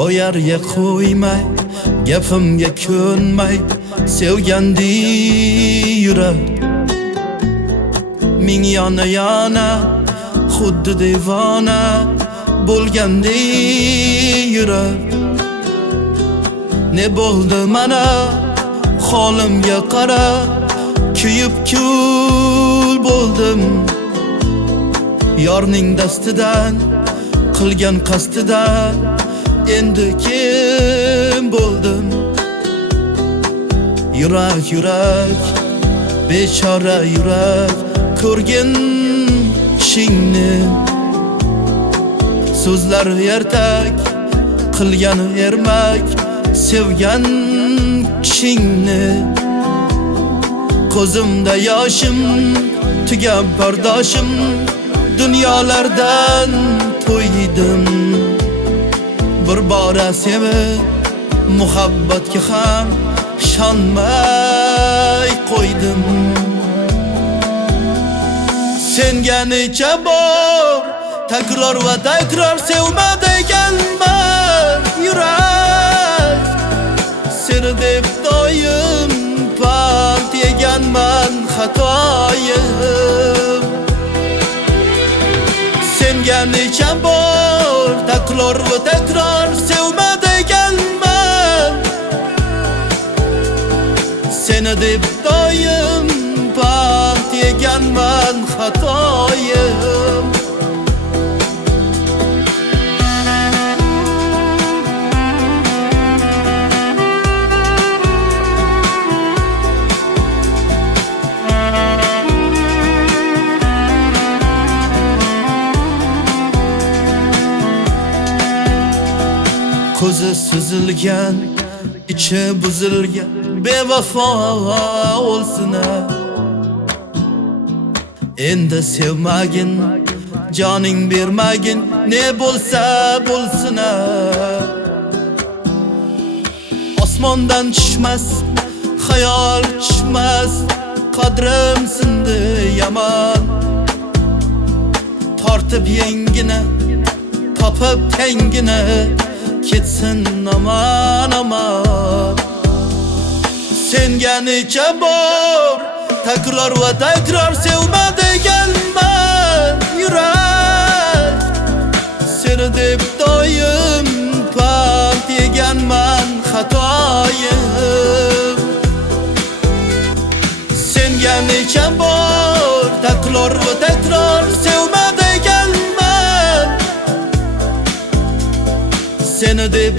qo'yarga qo'ymay, gapimga ko'nmay sevgandi yurak. Ming yana xuddi devona bo'lgandi yurak. Ne bo'ldi mana holimga qara, kuyib kul bo'ldim. Yorning dastidan qilgan qasdidan endi kim bo'ldim? Yurak yurak, bechora yurak, ko'rgin kishingni. So'zlari ertak, qilgani ermak, sevgan kishingni. Ko'zimda yoshim, tugab bardoshim, dunyolardan to'ydim. Bir bora sevib, muhabbatga ham ishonmay qo'ydim. Senga necha bor takror va takror sevmaganman yurak. Seni deb doim pand yeganman xatoyim. Senga necha bor takror va takror sevmaganman. Seni deb doim pand yeganman xatoyim. Ko'zi suzilgan, ichi buzilgan bevafo o'lsin. Endi sevmagin, joning bermagin, ne bo'lsa bo'lsin. Osmondan tushmas, xayol tushmas, qadrim sindi yomon. Tortib yengini, topib tengini, ketsin aman aman. Senga necha bor takror va takror sevmaganman yurak. Seni deb doim pand yeganman xatoyim. Senga necha bor takror va takror sevmaganman. Seni deb